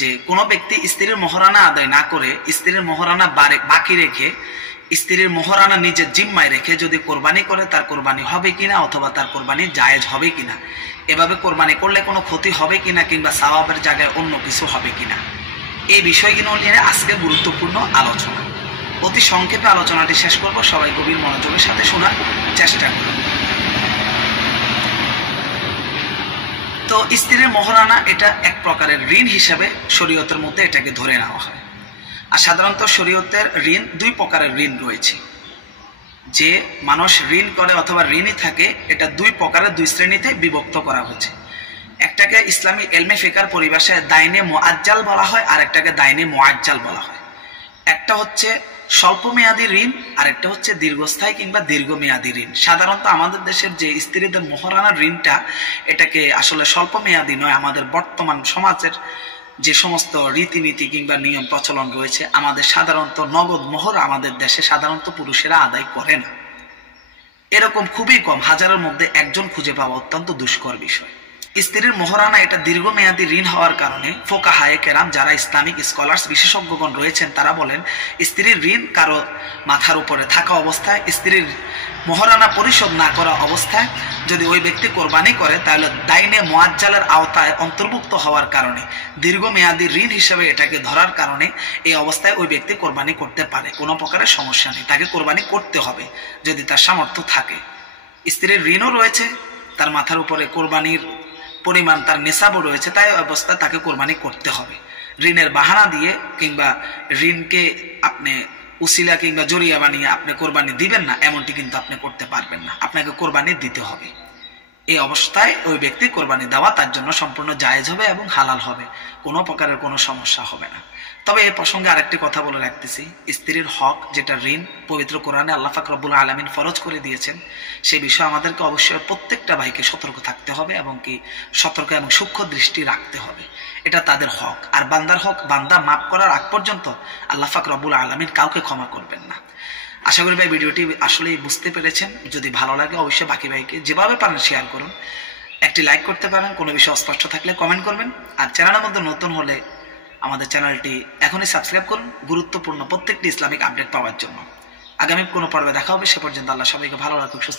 যে কোনো ব্যক্তি স্ত্রীর মোহরানা আদায় না করে স্ত্রীর মোহরানা বাকি রেখে স্ত্রীর মোহরানা নিজের জিম্মায় রেখে যদি কোরবানি করে তার কোরবানি হবে কিনা অথবা তার কোরবানি জায়েজ হবে কিনা, এভাবে কোরবানি করলে কোনো ক্ষতি হবে কিনা কিংবা সওয়াবের জায়গায় অন্য কিছু হবে কিনা, এই বিষয়গুলো নিয়ে আজকে গুরুত্বপূর্ণ আলোচনা। অতি সংক্ষেপে আলোচনাটি শেষ করব, সবাই গভীর মনোযোগের সাথে শোনার চেষ্টা করুন। তো স্ত্রীর মোহরানা এটা এক প্রকারের ঋণ হিসাবে শরীয়তের মধ্যে এটাকে ধরে নেওয়া হয়। আর সাধারণত শরীয়তের ঋণ দুই প্রকারের ঋণ রয়েছে। যে মানুষ ঋণ করে অথবা ঋণই থাকে, এটা দুই প্রকারের, দুই শ্রেণীতে বিভক্ত করা হয়েছে। একটাকে ইসলামী এলমে ফিকার পরিভাষায় দাইনে মুআজ্জাল বলা হয়, আর একটাকে দাইনে মুআজ্জাল বলা হয়। একটা হচ্ছে স্বল্পমেয়াদী ঋণ, আর একটা হচ্ছে দীর্ঘস্থায়ী কিংবা দীর্ঘমেয়াদী ঋণ। সাধারণত আমাদের দেশের যে স্ত্রীদের মোহরানার ঋণটা, এটাকে আসলে স্বল্পমেয়াদী নয়। আমাদের বর্তমান সমাজের যে সমস্ত রীতিনীতি কিংবা নিয়ম প্রচলন রয়েছে, আমাদের সাধারণত নগদ মোহর আমাদের দেশে সাধারণত পুরুষেরা আদায় করে না। এরকম খুবই কম, হাজারের মধ্যে একজন খুঁজে পাওয়া অত্যন্ত দুষ্কর বিষয়। স্ত্রীর মোহরানা এটা দীর্ঘমেয়াদী ঋণ হওয়ার কারণে ফোকাহায়ে কেরাম, যারা ইসলামিক স্কলার্স বিশেষজ্ঞগণ রয়েছেন, তারা বলেন স্ত্রীর ঋণ কারো মাথার উপরে থাকা অবস্থায়, স্ত্রীর মোহরানা পরিশোধ না করা অবস্থায় যদি ওই ব্যক্তি কোরবানি করে, তাহলে দাইনে মুআজ্জালের আওতায় অন্তর্ভুক্ত হওয়ার কারণে, দীর্ঘমেয়াদী ঋণ হিসেবে এটাকে ধরার কারণে এই অবস্থায় ওই ব্যক্তি কোরবানি করতে পারে। কোনো প্রকারের সমস্যা নেই, তাকে কোরবানি করতে হবে যদি তার সামর্থ্য থাকে। স্ত্রীর ঋণও রয়েছে, তার মাথার উপরে কোরবানির পরিমাণ, তার নিসাবও রয়েছে, তাই অবস্থায় তাকে কোরবানি করতে হবে। ঋণের বাহানা দিয়ে কিংবা ঋণকে আপনি উসিলা কিংবা জরিয়া বানিয়ে আপনি কোরবানি দিবেন না, এমনটি কিন্তু আপনি করতে পারবেন না। আপনাকে কোরবানি দিতে হবে। এই অবস্থায় ওই ব্যক্তি কোরবানি দেওয়া তার জন্য সম্পূর্ণ জায়েজ হবে এবং হালাল হবে, কোনো প্রকারের কোনো সমস্যা হবে না। তবে এই প্রসঙ্গে আরেকটি কথা বলে রাখতেছি, স্ত্রীর হক যেটা ঋণ পবিত্র কোরআনে আল্লাহ পাক রব্বুল আলামিন ফরজ করে দিয়েছেন, সেই বিষয়ে আমাদেরকে অবশ্যই প্রত্যেকটা ভাইকে সতর্ক থাকতে হবে এবং কি সতর্ক এবং সূক্ষ্ম দৃষ্টি রাখতে হবে। এটা তাদের হক। আর বান্দার হক, বান্দা মাফ করার আগ পর্যন্ত আল্লাহ পাক রব্বুল আলামিন কাউকে ক্ষমা করবেন না। আশা করি ভাই ভিডিওটি আসলেই বুঝতে পেরেছেন। যদি ভালো লাগে অবশ্যই বাকি ভাইকে যেভাবে পারেন শেয়ার করুন, একটি লাইক করতে পারেন, কোনো বিষয় অস্পষ্ট থাকলে কমেন্ট করবেন। আর চ্যানেলের মধ্যে নতুন হলে আমাদের চ্যানেলটি এখনই সাবস্ক্রাইব করুন, গুরুত্বপূর্ণ প্রত্যেকটি ইসলামিক আপডেট পাওয়ার জন্য। আগামী কোনো পর্বে দেখা হবে, সে পর্যন্ত আল্লাহ সবাইকে ভালো রাখুক, সুস্থ